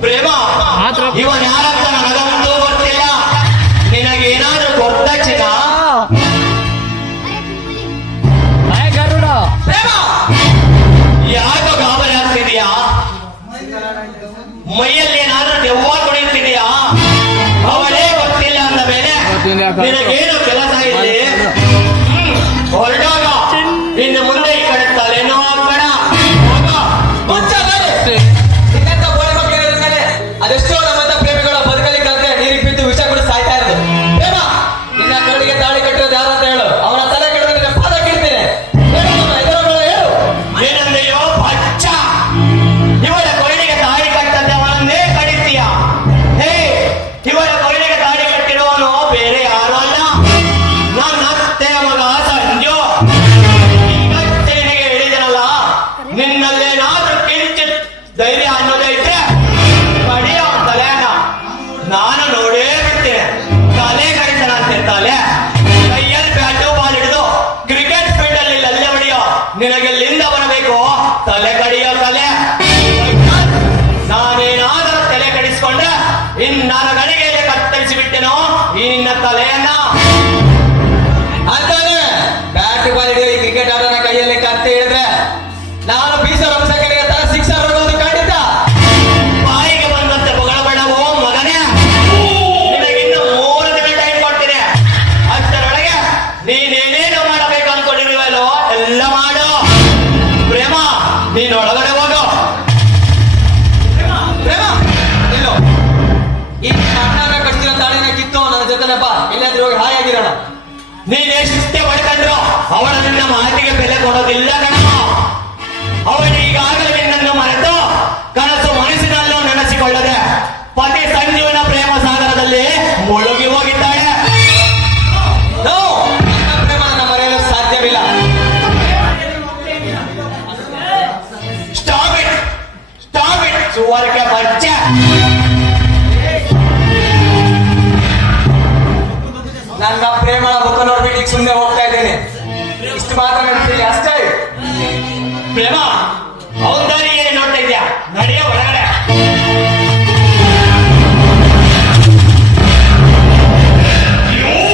ಪ್ರೇಮ ಇವನ್ ಯಾರಂತ ನನಗಂತೂ ಗೊತ್ತಿಲ್ಲ ನಿನಗೇನಾದ್ರೂ ಗೊತ್ತ ಚಿನ್ನ? ಹಾಯ್ ಗರುಡ. ಪ್ರೇಮ ಯಾಕೋ ಗಾಬರಿ ಆಗ್ತಿದೀಯಾ ಮೈಯಲ್ಲಿ ಏನಾದ್ರೂ ದೆವ್ವ ಕುಣಿಯುತ್ತಿದೆಯಾ ಅವನೇ ಗೊತ್ತಿಲ್ಲ ಅಂದ ಮೇಲೆ? ನಿನಗೇನು ಕೆಲಸ ಇಲ್ಲಿ ಹೊರಡೋಗ. ಇನ್ನು ಧೈರ್ಯ ಅನ್ನೋದೇ ಇದ್ರೆ ತಲೆನ ನಾನು ನೋಡೇ ಬಿಡ್ತೇನೆ. ತಲೆ ಕಡಿತಾನಂತೆ ತಲೆ ಕೈಯಲ್ಲಿ ಬ್ಯಾಟು ಬಾಲ್ ಹಿಡಿದು ಕ್ರಿಕೆಟ್ ಫೀಲ್ಡ್ ಅಲ್ಲಿ ಅಲ್ಲೇ ಹೊಡೆಯೋ ಲಿಂದ ಬರಬೇಕು? ತಲೆ ಕಡಿಯೋ ತಲೆ. ನಾನೇನಾದರೂ ತಲೆ ಕಡಿಸ್ಕೊಂಡ್ರೆ ಇನ್ನಾರು ಗಡಿಗೆಯಲ್ಲಿ ಕತ್ತರಿಸಿ ಬಿಟ್ಟೆನೋ ಈ ನಿನ್ನ ತಲೆಯನ್ನ. ಇಲ್ಲಾಂದ್ರೆ ಹೋಗಿ ಹಾಯಾಗಿರೋಣ ನೀನ್ ಎಷ್ಟೇ ಹೊಡ್ಕೊಂಡ್ರು ಅವಳ ನಿನ್ನ ಮಾತಿಗೆ ಬೆಲೆ ಕೊಡೋದಿಲ್ಲ ಕಣ. ಅವನು ಈಗಾಗಲೇ ನಿನ್ನನ್ನು ಮರೆತು ಕನಸು ಮನಸ್ಸಿನಲ್ಲೂ ನೆನೆಸಿಕೊಳ್ಳದೆ ಪತಿ ಸಂಜೀವನ ಪ್ರೇಮ ಸಾಗರದಲ್ಲಿ ಮುಳುಗಿ ಹೋಗಿದ್ದಾಳೆ. ನೋ ಪ್ರೇಮ ನನ್ನ ಮರೆಯಲು ಸಾಧ್ಯವಿಲ್ಲ. ಸ್ಟಾಪ್ ಇಟ್ ಸ್ಟಾಪ್ ಇಟ್ ಸುವರ್ಗ ಬಚ್ಚ ಸುಮ್ಮನೆ ಹೋಗ್ತಾ ಇದ್ದೇನೆ. ಇಷ್ಟು ಮಾತ್ರ ಅಷ್ಟೇ. ಪ್ರೇಮ.